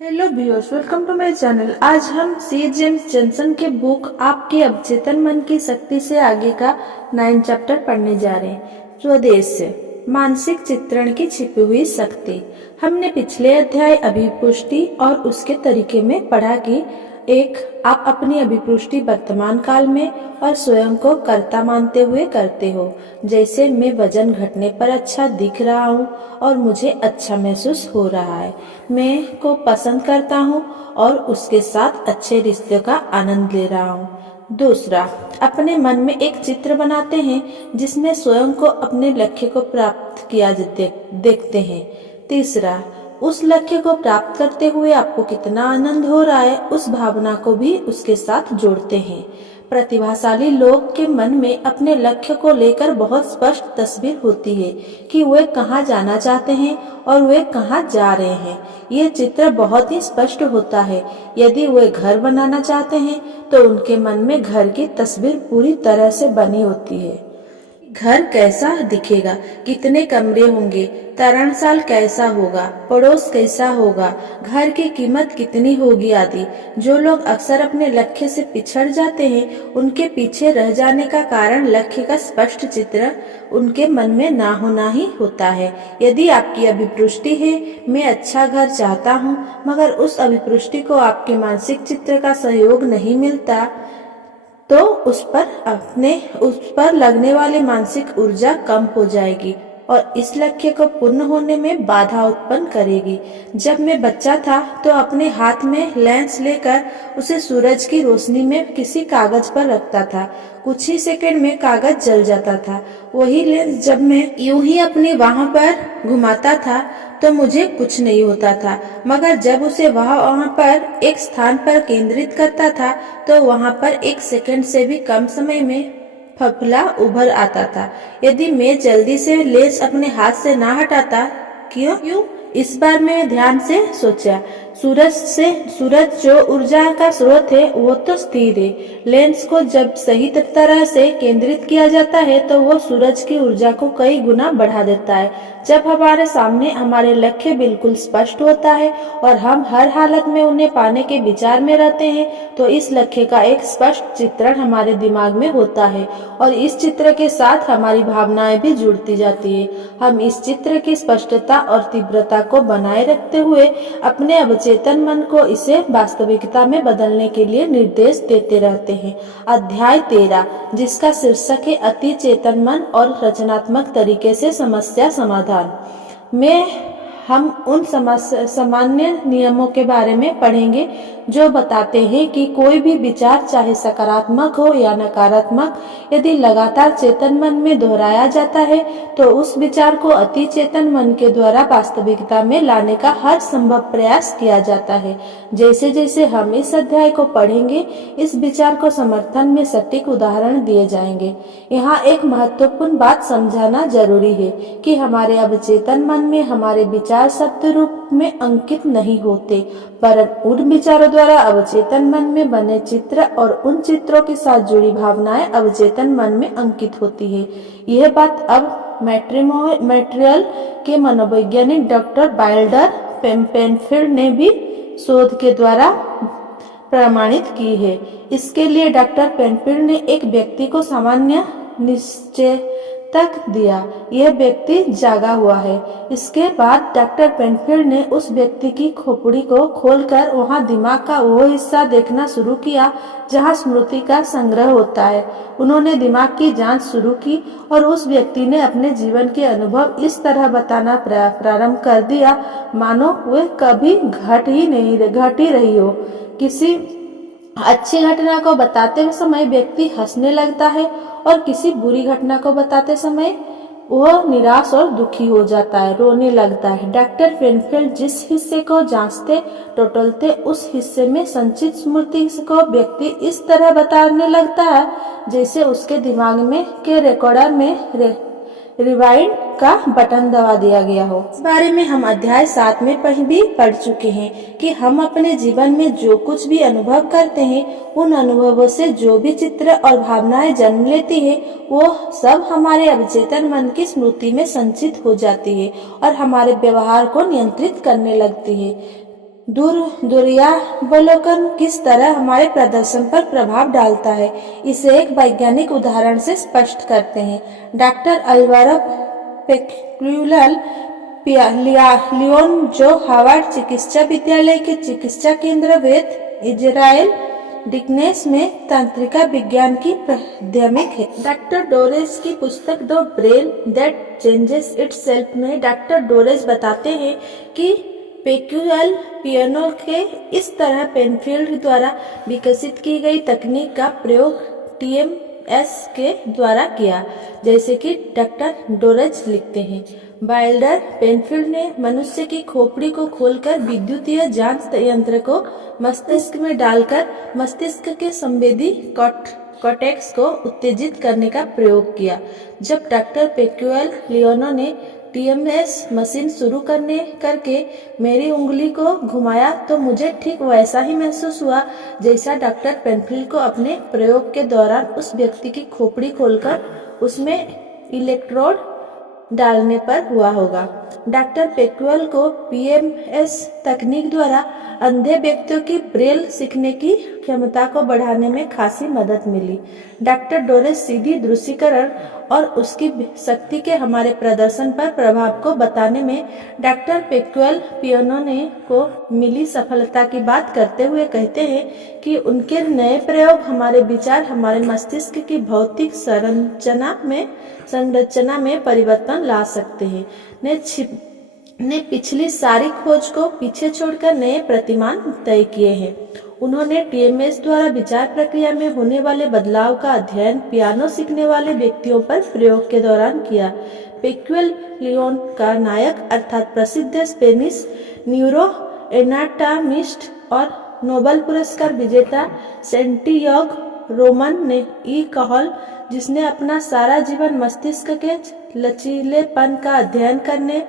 Hello viewers, welcome to my channel. आज हम C James Johnson के बुक आपके अवचेतन मन की शक्ति से आगे का 9 चैप्टर पढ़ने जा रहे हैं। स्वदेश से मानसिक चित्रण की छिपी हुई शक्ति। हमने पिछले अध्याय अभिपुष्टि और उसके तरीके में पढ़ा कि आप अपनी अभिपुष्टि वर्तमान काल में और स्वयं को कर्ता मानते हुए करते हो। जैसे मैं वजन घटने पर अच्छा दिख रहा हूँ और मुझे अच्छा महसूस हो रहा है। मैं को पसंद करता हूँ और उसके साथ अच्छे रिश्ते का आनंद ले रहा हूँ। दूसरा, अपने मन में एक चित्र बनाते हैं जिसमें स्वयं को अपने लक्ष्य को प्राप्त किया देखते हैं। तीसरा, उस लक्ष्य को प्राप्त करते हुए आपको कितना आनंद हो रहा है, उस भावना को भी उसके साथ जोड़ते हैं। प्रतिभाशाली लोग के मन में अपने लक्ष्य को लेकर बहुत स्पष्ट तस्वीर होती है कि वे कहाँ जाना चाहते हैं और वे कहाँ जा रहे हैं। यह चित्र बहुत ही स्पष्ट होता है। यदि वे घर बनाना चाहते हैं तो उनके मन में घर की तस्वीर पूरी तरह से बनी होती है। घर कैसा दिखेगा, कितने कमरे होंगे, तरणशाल कैसा होगा, पड़ोस कैसा होगा, घर की कीमत कितनी होगी आदि। जो लोग अक्सर अपने लक्ष्य से पिछड़ जाते हैं, उनके पीछे रह जाने का कारण लक्ष्य का स्पष्ट चित्र उनके मन में ना होना ही होता है। यदि आपकी अभिपुष्टि है, मैं अच्छा घर चाहता हूँ, मगर उस अभिपुष्टि को आपके मानसिक चित्र का सहयोग नहीं मिलता, तो उस पर लगने वाली मानसिक ऊर्जा कम हो जाएगी और इस लक्ष्य को पूर्ण होने में बाधा उत्पन्न करेगी। जब मैं बच्चा था तो अपने हाथ में लेंस लेकर उसे सूरज की रोशनी में किसी कागज पर रखता था। कुछ ही सेकंड में कागज जल जाता था। वही लेंस जब मैं यूं ही अपने वहां पर घुमाता था तो मुझे कुछ नहीं होता था, मगर जब उसे वहां पर एक स्थान पर केंद्रित करता था तो वहां पर एक सेकंड से भी कम समय में फफला उभर आता था। यदि मैं जल्दी से लेंस अपने हाथ से ना हटाता, क्यों? इस बार मैंने ध्यान से सोचा। सूरज जो ऊर्जा का स्रोत है वो तो स्थिर है। लेंस को जब सही तरह से केंद्रित किया जाता है तो वो सूरज की ऊर्जा को कई गुना बढ़ा देता है। जब हमारे सामने हमारे लक्ष्य बिल्कुल स्पष्ट होता है और हम हर हालत में उन्हें पाने के विचार में रहते हैं तो इस लक्ष्य का एक स्पष्ट चित्रण हमारे दिमाग में होता है और इस चित्र के साथ हमारी भावनाएं भी जुड़ती जाती है। हम इस चित्र की स्पष्टता और तीव्रता को बनाए रखते हुए अपने अवचेतन मन को इसे वास्तविकता में बदलने के लिए निर्देश देते रहते हैं। अध्याय 13, जिसका शीर्षक है अति चेतन मन और रचनात्मक तरीके से समस्या समाधान में हम उन सामान्य नियमों के बारे में पढ़ेंगे जो बताते हैं कि कोई भी विचार चाहे सकारात्मक हो या नकारात्मक, यदि लगातार चेतन मन में दोहराया जाता है तो उस विचार को अति चेतन मन के द्वारा वास्तविकता में लाने का हर संभव प्रयास किया जाता है। जैसे जैसे हम इस अध्याय को पढ़ेंगे, इस विचार को समर्थन में सटीक उदाहरण दिए जाएंगे। यहाँ एक महत्वपूर्ण बात समझाना जरूरी है कि हमारे अवचेतन मन में हमारे विचार शब्द रूप में अंकित नहीं होते, परंतु उन विचारों द्वारा अवचेतन मन में बने चित्र और उन चित्रों के साथ जुड़ी भावनाएं अवचेतन मन में अंकित होती है। यह बात अब मैट्रियल के मनोवैज्ञानिक डॉक्टर वाइल्डर पेनफील्ड ने भी शोध के द्वारा प्रमाणित की है। इसके लिए डॉक्टर पेनफील्ड ने एक व्यक्ति को सामान्य निश्चय तक दिया। यह व्यक्ति जागा हुआ है। इसके बाद डॉक्टर पेनफील्ड ने उस व्यक्ति की खोपड़ी को खोलकर वहां दिमाग का वो हिस्सा देखना शुरू किया जहां स्मृति का संग्रह होता है। उन्होंने दिमाग की जांच शुरू की और उस व्यक्ति ने अपने जीवन के अनुभव इस तरह बताना प्रारंभ कर दिया मानो वे कभी घट ही रही हो। किसी अच्छी घटना को बताते समय व्यक्ति हंसने लगता है और किसी बुरी घटना को बताते समय वह निराश और दुखी हो जाता है, रोने लगता है। डॉक्टर पेनफील्ड जिस हिस्से को जांचते टोटलते उस हिस्से में संचित स्मृति को व्यक्ति इस तरह बताने लगता है जैसे उसके दिमाग में के रिकॉर्डर में रिवाइंड का बटन दबा दिया गया हो। इस बारे में हम अध्याय 7 में भी पढ़ चुके हैं कि हम अपने जीवन में जो कुछ भी अनुभव करते हैं, उन अनुभवों से जो भी चित्र और भावनाएं जन्म लेती है, वो सब हमारे अवचेतन मन की स्मृति में संचित हो जाती है और हमारे व्यवहार को नियंत्रित करने लगती है। दुर्यावलोकन किस तरह हमारे प्रदर्शन पर प्रभाव डालता है, इसे एक वैज्ञानिक उदाहरण से स्पष्ट करते हैं। डॉक्टर अल्वारो पेक्युलर लियोन, जो हार्वर्ड चिकित्सा विद्यालय के चिकित्सा केंद्र वेद इजराइल डिकनेस में तंत्रिका विज्ञान की प्राध्यापक है। डॉक्टर डोरेस की पुस्तक the brain that changes itself में डॉक्टर डोरेस बताते हैं कि पेक्युलर पियानो के इस तरह पेनफील्ड द्वारा विकसित की गई तकनीक का प्रयोग टीएमएस के द्वारा किया, जैसे कि डॉक्टर डोरेस लिखते हैं। वाइल्डर पेनफील्ड ने मनुष्य की खोपड़ी को खोलकर विद्युतीय जांच यंत्र को मस्तिष्क में डालकर मस्तिष्क के संवेदी कॉर्टेक्स को उत्तेजित करने का प्रयोग किया। जब डॉक्टर पेक्युलर लियोनो ने टीएमएस मशीन शुरू करके मेरी उंगली को घुमाया तो मुझे ठीक वैसा ही महसूस हुआ जैसा डॉक्टर पेनफील्ड को अपने प्रयोग के दौरान उस व्यक्ति की खोपड़ी खोलकर उसमें इलेक्ट्रोड डालने पर हुआ होगा। डॉक्टर पेक्युलर को पीएमएस तकनीक द्वारा अंधे व्यक्तियों की ब्रेल सीखने की क्षमता को बढ़ाने में खासी मदद मिली। डॉक्टर डोरेस सीधी दृश्यीकरण और उसकी शक्ति के हमारे प्रदर्शन पर प्रभाव को बताने में डॉक्टर पेक्युलर पियानो ने को मिली सफलता की बात करते हुए कहते हैं कि उनके नए प्रयोग हमारे विचार, हमारे मस्तिष्क की भौतिक संरचना में परिवर्तन ला सकते हैं। ने पिछली सारी खोज को पीछे छोड़कर नए प्रतिमान तय किए हैं। उन्होंने टीएमएस द्वारा विचार प्रक्रिया में होने वाले बदलाव का अध्ययन पियानो सीखने वाले व्यक्तियों पर प्रयोग के दौरान किया। पेक्युलर लियोन का नायक अर्थात प्रसिद्ध स्पेनिश न्यूरो एनाटॉमिस्ट और नोबेल पुरस्कार विजेता सैंटियागो रोमन ने ई कहल, जिसने अपना सारा जीवन मस्तिष्क के लचीलेपन का अध्ययन करने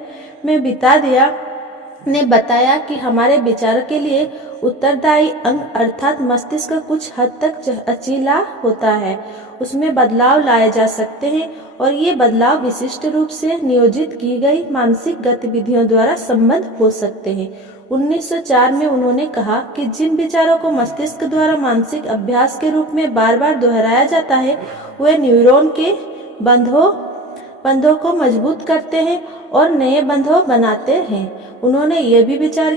में बिता दिया, ने बताया कि हमारे विचार के लिए उत्तरदायी अंग अर्थात मस्तिष्क कुछ हद तक लचीला होता है, उसमें बदलाव लाए जा सकते हैं और ये बदलाव विशिष्ट रूप से नियोजित की गई मानसिक गतिविधियों द्वारा संबद्ध हो सकते हैं। 1904 में उन्होंने कहा कि जिन विचारों को मस्तिष्क द्वारा मानसिक अभ्यास के रूप में बार बार दोहराया जाता है वे न्यूरॉन के बंधों को मजबूत करते हैं और नए बंधों बनाते हैं। उन्होंने ये भी विचार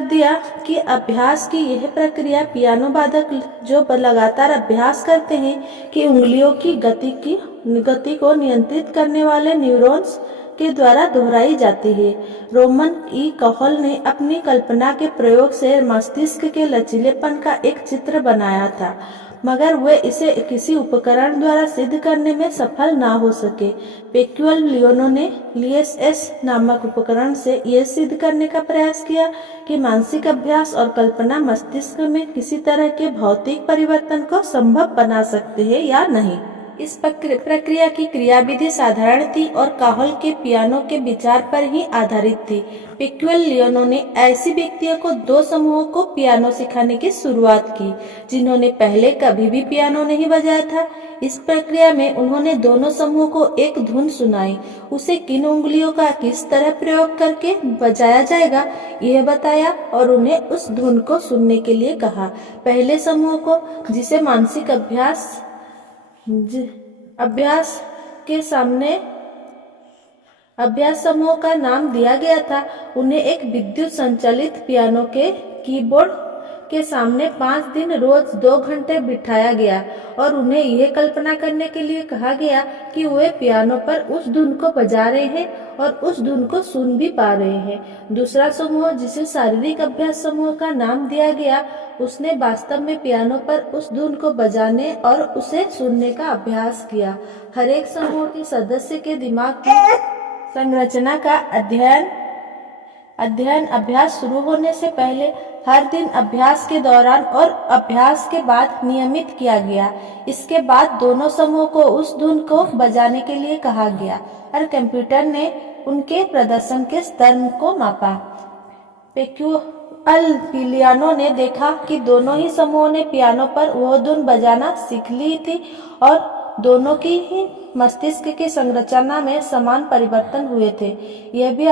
दिया कि अभ्यास की यह प्रक्रिया पियानो वादक जो लगातार अभ्यास करते हैं कि उंगलियों की गति को नियंत्रित करने वाले न्यूरॉन्स के द्वारा दोहराई जाती है। रोमन ई कहल ने अपनी कल्पना के प्रयोग से मस्तिष्क के लचीलेपन का एक चित्र बनाया था, मगर वे इसे किसी उपकरण द्वारा सिद्ध करने में सफल ना हो सके। पेक्युलर लियोनो ने लिएसएस नामक उपकरण से यह सिद्ध करने का प्रयास किया कि मानसिक अभ्यास और कल्पना मस्तिष्क में किसी तरह के भौतिक परिवर्तन को संभव बना सकते हैं या नहीं। इस प्रक्रिया की क्रियाविधि साधारण थी और काहल के पियानो के विचार पर ही आधारित थी। पेक्युलर लियोनो ने ऐसी व्यक्तियों को दो समूहों को पियानो सिखाने की शुरुआत की जिन्होंने पहले कभी भी पियानो नहीं बजाया था। इस प्रक्रिया में उन्होंने दोनों समूहों को एक धुन सुनाई, उसे किन उंगलियों का किस तरह प्रयोग करके बजाया जाएगा यह बताया और उन्हें उस धुन को सुनने के लिए कहा। पहले समूह को, जिसे मानसिक अभ्यास समूह का नाम दिया गया था, उन्हें एक विद्युत संचालित पियानो के कीबोर्ड के सामने 5 दिन रोज 2 घंटे बिठाया गया और उन्हें यह कल्पना करने के लिए कहा गया कि वे पियानो पर उस धुन को बजा रहे हैं और उस धुन को सुन भी पा रहे हैं। दूसरा समूह, जिसे शारीरिक अभ्यास समूह का नाम दिया गया, उसने वास्तव में पियानो पर उस धुन को बजाने और उसे सुनने का अभ्यास किया। हर एक समूह के सदस्य के दिमाग की संरचना का अध्ययन अभ्यास शुरू होने से पहले, हर दिन अभ्यास के दौरान और अभ्यास के बाद नियमित किया गया। इसके बाद दोनों समूह को उस धुन को बजाने के लिए कहा गया और कंप्यूटर ने उनके प्रदर्शन के स्तर को मापा। पेक्युलर लियोनो ने देखा कि दोनों ही समूहों ने पियानो पर वह धुन बजाना सीख ली थी और दोनों की ही मस्तिष्क की संरचना में समान परिवर्तन हुए थे। यह भी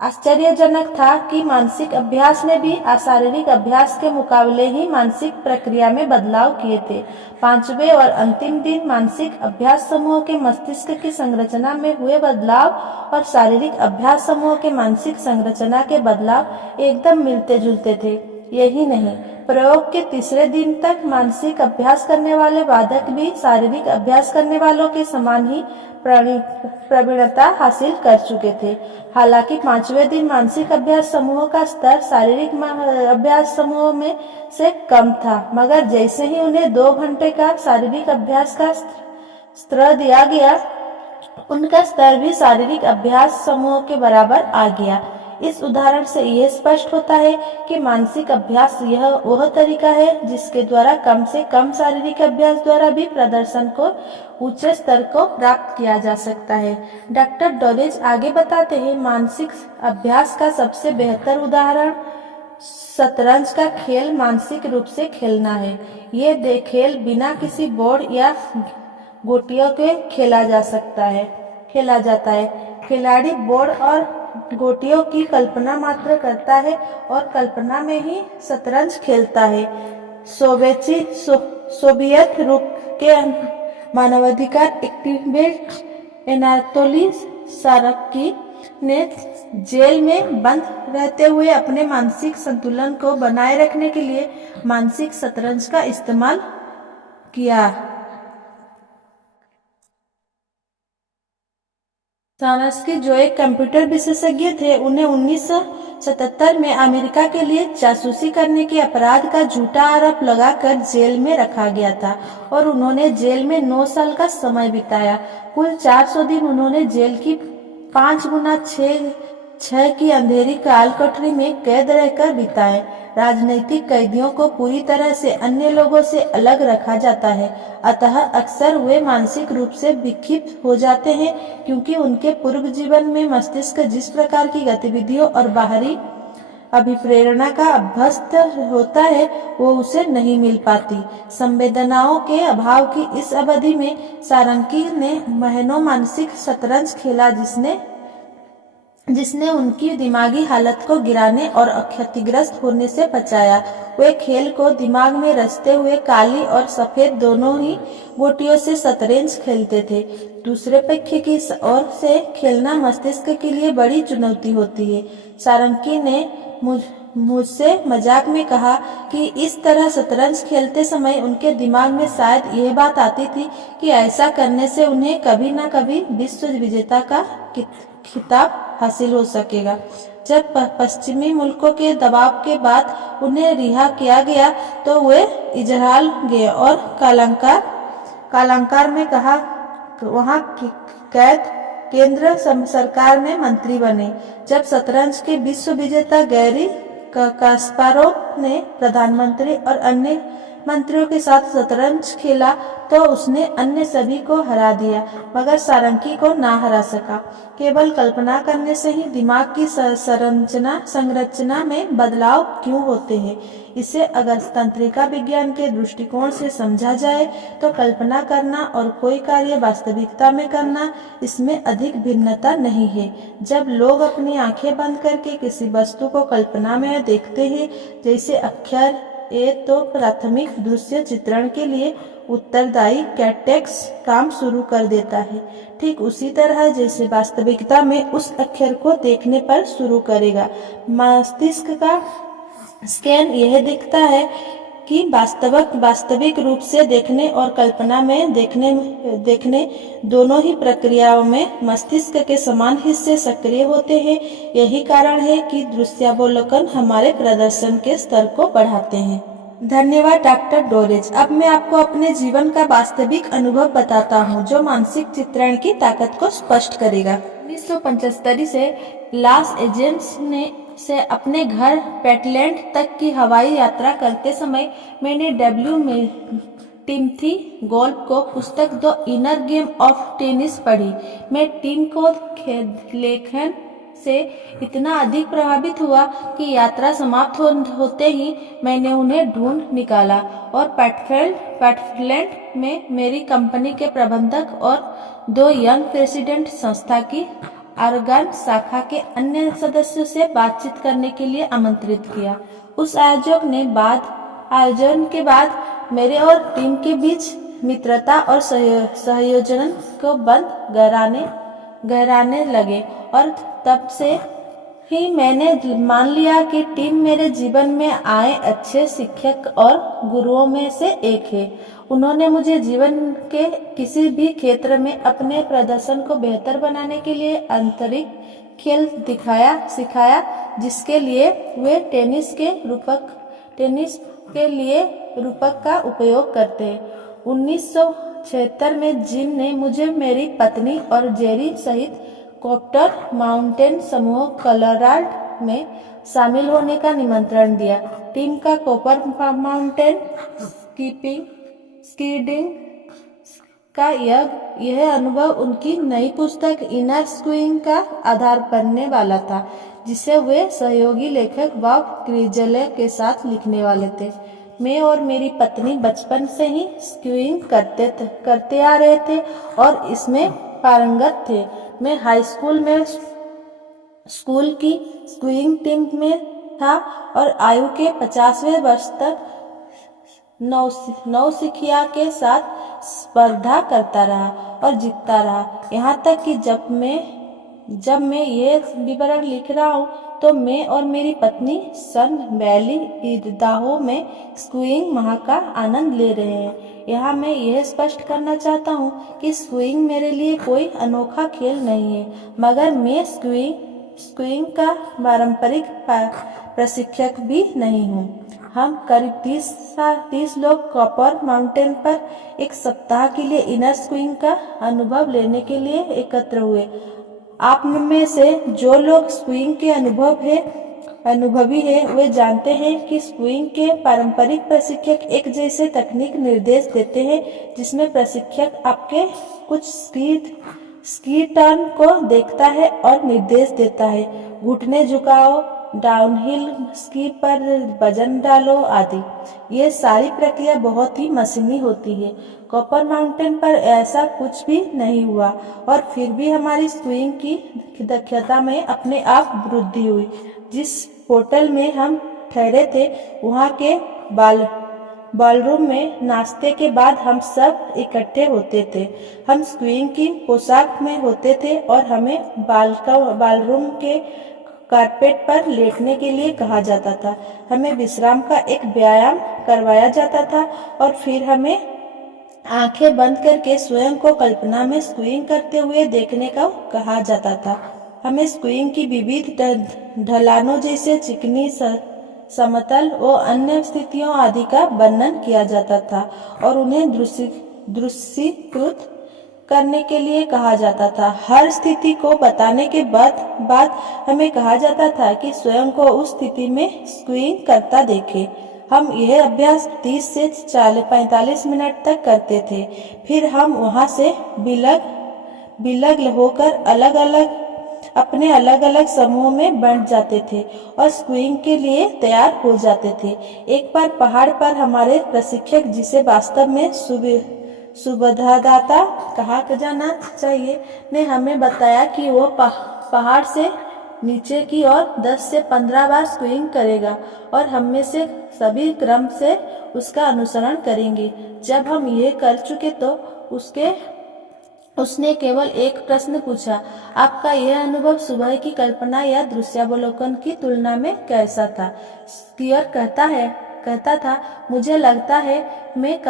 आश्चर्यजनक था कि मानसिक अभ्यास ने भी शारीरिक अभ्यास के मुकाबले ही मानसिक प्रक्रिया में बदलाव किए थे। पांचवें और अंतिम दिन मानसिक अभ्यास समूह के मस्तिष्क की संरचना में हुए बदलाव और शारीरिक अभ्यास समूह के मानसिक संरचना के बदलाव एकदम मिलते जुलते थे। यही नहीं, प्रयोग के तीसरे दिन तक मानसिक अभ्यास करने वाले बाधक भी शारीरिक अभ्यास करने वालों के समान ही प्रवीणता हासिल कर चुके थे। हालांकि पांचवें दिन मानसिक अभ्यास समूह का स्तर शारीरिक अभ्यास समूह में से कम था, मगर जैसे ही उन्हें 2 घंटे का शारीरिक अभ्यास का स्तर दिया गया, उनका स्तर भी शारीरिक अभ्यास समूह के बराबर आ गया। इस उदाहरण से यह स्पष्ट होता है कि मानसिक अभ्यास यह वह तरीका है जिसके द्वारा कम से कम शारीरिक अभ्यास द्वारा भी प्रदर्शन को ऊंचे स्तर को प्राप्त किया जा सकता है। डॉक्टर डोरेज आगे बताते हैं, मानसिक अभ्यास का सबसे बेहतर उदाहरण शतरंज का खेल मानसिक रूप से खेलना है। ये खेल बिना किसी बोर्ड या गोटियों के खेला जाता है। खिलाड़ी बोर्ड और गोटियों की कल्पना मात्र करता है और कल्पना में ही शतरंज खेलता है। सोवियत रूस के मानवाधिकार एक्टिविस्ट एनातोली सारस्की ने जेल में बंद रहते हुए अपने मानसिक संतुलन को बनाए रखने के लिए मानसिक शतरंज का इस्तेमाल किया। सारस्की, जो एक कंप्यूटर विशेषज्ञ थे, उन्हें 1977 में अमेरिका के लिए जासूसी करने के अपराध का झूठा आरोप लगाकर जेल में रखा गया था और उन्होंने जेल में 9 साल का समय बिताया। कुल 400 दिन उन्होंने जेल की 5x6 की अंधेरी काल कोठरी में कैद रहकर बिताए। राजनीतिक कैदियों को पूरी तरह से अन्य लोगों से अलग रखा जाता है, अतः अक्सर वे मानसिक रूप से विक्षिप्त हो जाते हैं क्योंकि उनके पूर्व जीवन में मस्तिष्क जिस प्रकार की गतिविधियों और बाहरी अभिप्रेरणा का अभ्यस्त होता है वो उसे नहीं मिल पाती। संवेदनाओं के अभाव की इस अवधि में सारंगी ने महीनों मानसिक शतरंज खेला जिसने उनकी दिमागी हालत को गिराने और क्षतिग्रस्त होने से बचाया। वे खेल को दिमाग में रचते हुए काली और सफेद दोनों ही गोटियों से शतरंज खेलते थे। दूसरे पक्ष की ओर से खेलना मस्तिष्क के लिए बड़ी चुनौती होती है। सारंगी ने मुझसे मजाक में कहा कि इस तरह शतरंज खेलते समय उनके दिमाग में शायद यह बात आती थी कि ऐसा करने से उन्हें कभी न कभी विश्व विजेता का खिताब हासिल हो सकेगा। जब पश्चिमी मुल्कों के दबाव के बाद उन्हें रिहा किया गया तो वे इजरायल गए और कालांकार में कहा वहां कैद केंद्र सरकार में मंत्री बने। जब शतरंज के विश्व विजेता गैरी कास्पारोव ने प्रधानमंत्री और अन्य मंत्रियों के साथ शतरंज खेला तो उसने अन्य सभी को हरा दिया, मगर सारंगी को ना हरा सका। केवल कल्पना करने से ही दिमाग की संरचना में बदलाव क्यों होते हैं, इसे अगर तंत्रिका विज्ञान के दृष्टिकोण से समझा जाए तो कल्पना करना और कोई कार्य वास्तविकता में करना, इसमें अधिक भिन्नता नहीं है। जब लोग अपनी आंखें बंद करके किसी वस्तु को कल्पना में देखते हैं, जैसे अक्षर ए, तो प्राथमिक दृश्य चित्रण के लिए उत्तरदायी कॉर्टेक्स काम शुरू कर देता है, ठीक उसी तरह जैसे वास्तविकता में उस अक्षर को देखने पर शुरू करेगा। मस्तिष्क का स्कैन यह दिखता है कि वास्तविक रूप से देखने और कल्पना में देखने दोनों ही प्रक्रियाओं में मस्तिष्क के समान हिस्से सक्रिय होते हैं। यही कारण है कि दृश्यावलोकन हमारे प्रदर्शन के स्तर को बढ़ाते हैं। धन्यवाद डॉक्टर डोरेज। अब मैं आपको अपने जीवन का वास्तविक अनुभव बताता हूँ जो मानसिक चित्रण की ताकत को स्पष्ट करेगा। 1975 से लॉस एंजल्स से अपने घर पेटलैंड तक की हवाई यात्रा करते समय मैंने टिम्थी गोल्फ को पुस्तक the inner game of tennis पढ़ी। मैं टीम को लेखन से इतना अधिक प्रभावित हुआ कि यात्रा समाप्त होते ही मैंने उन्हें ढूंढ निकाला और पेटलैंड में मेरी कंपनी के प्रबंधक और 2 यंग प्रेसिडेंट संस्था की आर्गन शाखा के अन्य सदस्यों से बातचीत करने के लिए आमंत्रित किया। उस आयोजन के बाद मेरे और टीम के बीच मित्रता और सहयोजन को बंद गहराने लगे और तब से ही मैंने मान लिया कि टीम मेरे जीवन में आए अच्छे शिक्षक और गुरुओं में से एक है। उन्होंने मुझे जीवन के किसी भी क्षेत्र में अपने प्रदर्शन को बेहतर बनाने के लिए आंतरिक खेल सिखाया, जिसके लिए वे टेनिस के लिए रूपक का उपयोग करते हैं। 1976 में जिम ने मुझे मेरी पत्नी और जेरी सहित कॉप्टर माउंटेन समूह कोलोराडो में शामिल होने का निमंत्रण दिया। टीम का कॉपर माउंटेन स्कीइंग का यह अनुभव उनकी नई पुस्तक इनर स्कीइंग का आधार बनने वाला था, जिसे वे सहयोगी लेखक बॉब क्रिजले के साथ लिखने वाले थे। मैं और मेरी पत्नी बचपन से ही स्कीइंग करते आ रहे थे और इसमें पारंगत थे। मैं हाई स्कूल में स्कूल की स्कीइंग टीम में था और आयु के 50वें वर्ष तक नौसिखिया के साथ स्पर्धा करता रहा और जीतता रहा। यहाँ तक कि जब मैं ये विवरण लिख रहा हूँ तो मैं और मेरी पत्नी सन वैली इदाहो में स्कीइंग माह का आनंद ले रहे हैं। यहाँ मैं यह स्पष्ट करना चाहता हूँ कि स्कीइंग मेरे लिए कोई अनोखा खेल नहीं है, मगर मैं स्कीइंग का पारंपरिक प्रशिक्षक भी नहीं हूँ। हम करीब 30 लोग कॉपर माउंटेन पर एक सप्ताह के लिए इनर स्कीइंग का अनुभव लेने के लिए एकत्र हुए। आप में से जो लोग स्कीइंग के अनुभवी है वे जानते हैं कि स्कीइंग के पारंपरिक प्रशिक्षक एक जैसे तकनीक निर्देश देते हैं, जिसमें प्रशिक्षक आपके कुछ स्की टर्न को देखता है और निर्देश देता है। घुटने झुकाओ, डाउनहिल स्की पर वजन डालो आदि। ये सारी प्रक्रिया बहुत ही मशीनी होती है। कॉपर माउंटेन पर ऐसा कुछ भी नहीं हुआ और फिर भी हमारी स्कीइंग की दक्षता में अपने आप वृद्धि हुई। जिस होटल में हम ठहरे थे वहाँ के बॉलरूम में नाश्ते के बाद हम सब इकट्ठे होते थे। हम स्कीइंग की पोशाक में होते थे और हमें बॉलरूम के कारपेट पर लेटने के लिए कहा जाता था। हमें विश्राम का एक व्यायाम करवाया जाता था और फिर हमें आंखें बंद करके स्वयं को कल्पना में स्कीइंग करते हुए देखने का कहा जाता था। हमें स्कीइंग की विविध ढलानों जैसे चिकनी, समतल व अन्य स्थितियों आदि का वर्णन किया जाता था और उन्हें दृश्यीकृत करने के लिए कहा जाता था। हर स्थिति को बताने के बाद हमें कहा जाता था कि स्वयं को उस स्थिति में स्कीइंग करता देखें। हम यह अभ्यास 30 से 45 मिनट तक करते थे। फिर हम वहां से बिलग होकर अपने अलग अलग समूहों में बंट जाते थे और स्कीइंग के लिए तैयार हो जाते थे। एक बार पहाड़ पर हमारे प्रशिक्षक, जिसे वास्तव में सुबोधदाता कहा जाना चाहिए, ने हमें बताया कि वो पहाड़ से नीचे की ओर 10 से 15 बार स्कीइंग करेगा और हम में से सभी क्रम से उसका अनुसरण करेंगे। जब हम ये कर चुके तो उसने केवल एक प्रश्न पूछा, आपका यह अनुभव सुबह की कल्पना या दृश्यावलोकन की तुलना में कैसा था? स्कीयर कहता था, मुझे लगता है मैं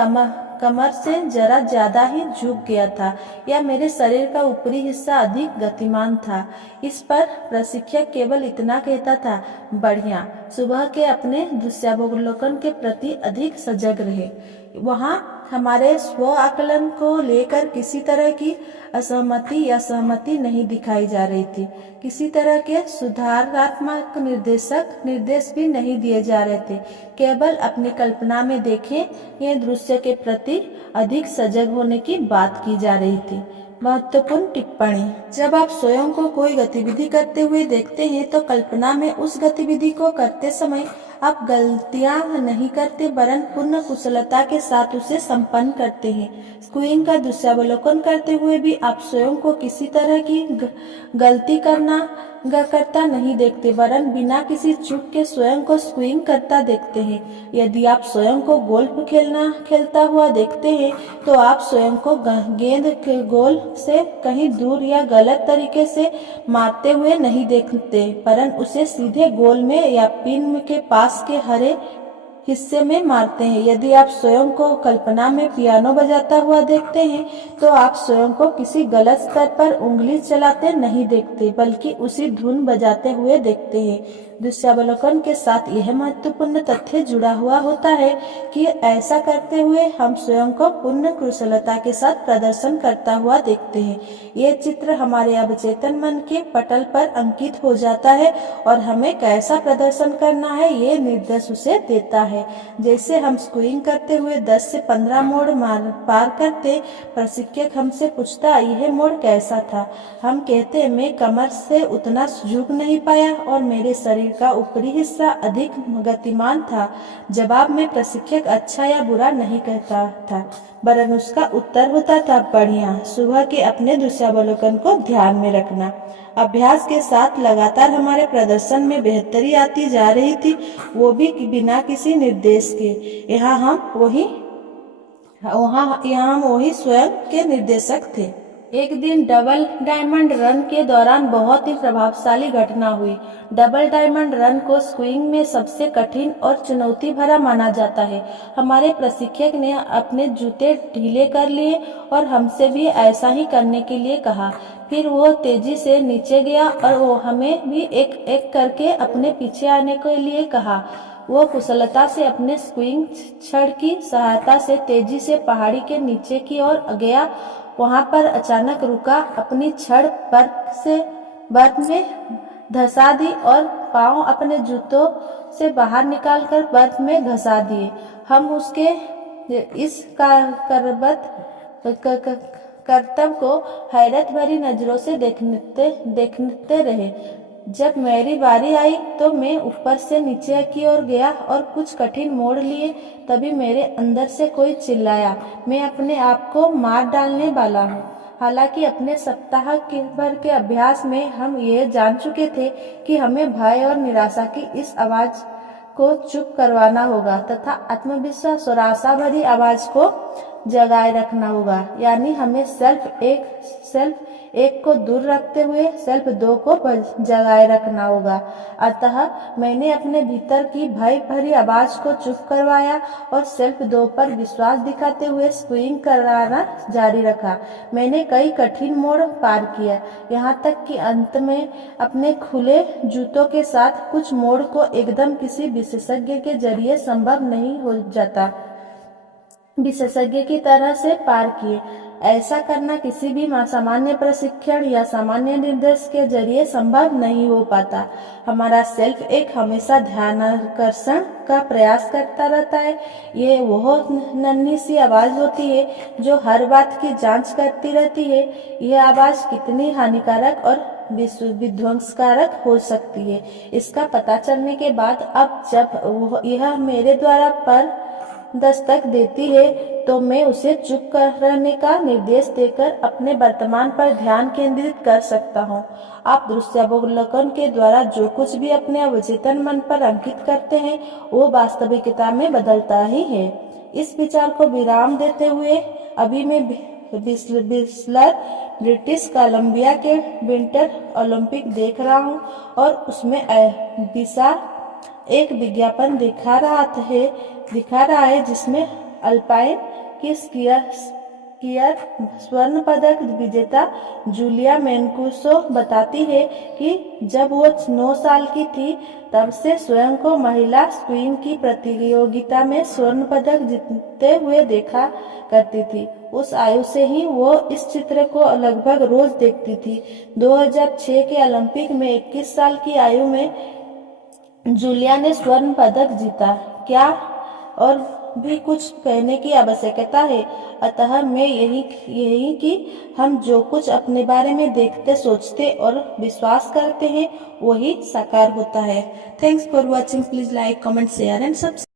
कमर से जरा ज्यादा ही झुक गया था या मेरे शरीर का ऊपरी हिस्सा अधिक गतिमान था। इस पर प्रशिक्षक केवल इतना कहता था, बढ़िया, सुबह के अपने दृश्यावलोकन के प्रति अधिक सजग रहे। वहाँ हमारे स्व आकलन को लेकर किसी तरह की असहमति या सहमति नहीं दिखाई जा रही थी। किसी तरह के सुधारात्मक निर्देश भी नहीं दिए जा रहे थे। केवल अपनी कल्पना में देखें, ये दृश्य के प्रति अधिक सजग होने की बात की जा रही थी। महत्वपूर्ण टिप्पणी: जब आप स्वयं को कोई गतिविधि करते हुए देखते हैं तो कल्पना में उस गतिविधि को करते समय आप गलतियां नहीं करते वरन पूर्ण कुशलता के साथ उसे संपन्न करते हैं। स्कीइंग का दृश्यावलोकन करते हुए भी आप स्वयं को किसी तरह की गलती करता नहीं देखते वरन बिना किसी चूक के स्वयं को स्कीइंग करता देखते हैं। यदि आप स्वयं को गोल्फ खेलता हुआ देखते हैं तो आप स्वयं को गेंद के गोल से कहीं दूर या गलत तरीके से मारते हुए नहीं देखते वरन उसे सीधे गोल में या पिन के पास के हरे हिस्से में मारते हैं। यदि आप स्वयं को कल्पना में पियानो बजाता हुआ देखते हैं तो आप स्वयं को किसी गलत स्तर पर उंगली चलाते नहीं देखते बल्कि उसी धुन बजाते हुए देखते हैं। दृश्यावलोकन के साथ यह महत्वपूर्ण तथ्य जुड़ा हुआ होता है कि ऐसा करते हुए हम स्वयं को पूर्ण कुशलता के साथ प्रदर्शन करता हुआ देखते हैं। ये चित्र हमारे अवचेतन मन के पटल पर अंकित हो जाता है और हमें कैसा प्रदर्शन करना है ये निर्देश उसे देता है। जैसे हम स्कीइंग करते हुए 10 से 15 मोड़ पार करते, प्रशिक्षक हमसे पूछता यह मोड़ कैसा था। हम कहते मैं कमर से उतना झुक नहीं पाया और मेरे शरीर का ऊपरी हिस्सा अधिक गतिमान था। जवाब में प्रशिक्षक अच्छा या बुरा नहीं कहता था वरन उसका उत्तर होता था बढ़िया। सुबह के अपने दृश्यावलोकन को ध्यान में रखना। अभ्यास के साथ लगातार हमारे प्रदर्शन में बेहतरी आती जा रही थी, वो भी बिना किसी निर्देश के। यहाँ हम वही स्वयं के निर्देशक थे। एक दिन डबल डायमंड रन के दौरान बहुत ही प्रभावशाली घटना हुई। डबल डायमंड रन को स्कीइंग में सबसे कठिन और चुनौती भरा माना जाता है। हमारे प्रशिक्षक ने अपने जूते ढीले कर लिए और हमसे भी ऐसा ही करने के लिए कहा। फिर वो तेजी से नीचे गया और वो हमें भी एक एक करके अपने पीछे आने के लिए कहा। वो कुशलता से अपने स्कीइंग छड़ की सहायता से तेजी से पहाड़ी के नीचे की ओर गया। वहां पर अचानक रुका, अपनी छड़ बर्फ में धंसा दी और पांव अपने जूतों से बाहर निकालकर बर्फ में घसा दिए। हम उसके इस करतब को हैरत भरी नजरों से देखते रहे। जब मेरी बारी आई तो मैं ऊपर से नीचे की ओर गया और कुछ कठिन मोड़ लिए। तभी मेरे अंदर से कोई चिल्लाया, मैं अपने आप को मार डालने वाला हूँ। हालांकि अपने सप्ताह भर के अभ्यास में हम ये जान चुके थे कि हमें भय और निराशा की इस आवाज को चुप करवाना होगा तथा आत्मविश्वास और आशा भरी आवाज को जगाए रखना होगा। यानी हमें सेल्फ एक को दूर रखते हुए सेल्फ 2 को जगाए रखना होगा। अतः मैंने अपने भीतर की भय भरी आवाज को चुप करवाया और सेल्फ 2 पर विश्वास दिखाते हुए स्कीइंग कराना जारी रखा। मैंने कई कठिन मोड़ पार किया, यहाँ तक कि अंत में अपने खुले जूतों के साथ कुछ मोड़ को एकदम किसी विशेषज्ञ के जरिए संभव नहीं हो जाता, विशेषज्ञ की तरह से पार किए। ऐसा करना किसी भी सामान्य प्रशिक्षण या सामान्य निर्देश के जरिए संभव नहीं हो पाता। हमारा सेल्फ एक हमेशा ध्यानाकर्षण का प्रयास करता रहता है। ये वह नन्ही सी आवाज होती है जो हर बात की जांच करती रहती है। यह आवाज कितनी हानिकारक और विध्वंसकारक हो सकती है, इसका पता चलने के बाद अब जब यह मेरे द्वारा पर दस्तक देती है तो मैं उसे चुप करने का निर्देश देकर अपने वर्तमान पर ध्यान केंद्रित कर सकता हूँ। आप दृश्यावलोकन के द्वारा जो कुछ भी अपने अवचेतन मन पर अंकित करते हैं वो वास्तविकता में बदलता ही है। इस विचार को विराम देते हुए अभी मैं बिस्लर ब्रिटिश कोलंबिया के विंटर ओलंपिक देख रहा हूँ और उसमें दिशा एक विज्ञापन दिखा रहा है जिसमें अल्पाइन की स्कीयर स्वर्ण पदक विजेता जूलिया मैन्कुसो बताती है कि जब वो 9 साल की थी तब से स्वयं को महिला स्कीइंग की प्रतियोगिता में स्वर्ण पदक जीतते हुए देखा करती थी। उस आयु से ही वो इस चित्र को लगभग रोज देखती थी। 2006 के ओलंपिक में 21 साल की आयु में जूलिया ने स्वर्ण पदक जीता। क्या और भी कुछ कहने की आवश्यकता है। अतः मैं यही कि हम जो कुछ अपने बारे में देखते, सोचते और विश्वास करते हैं वही साकार होता है। Thanks for watching. Please like, comment, share and subscribe.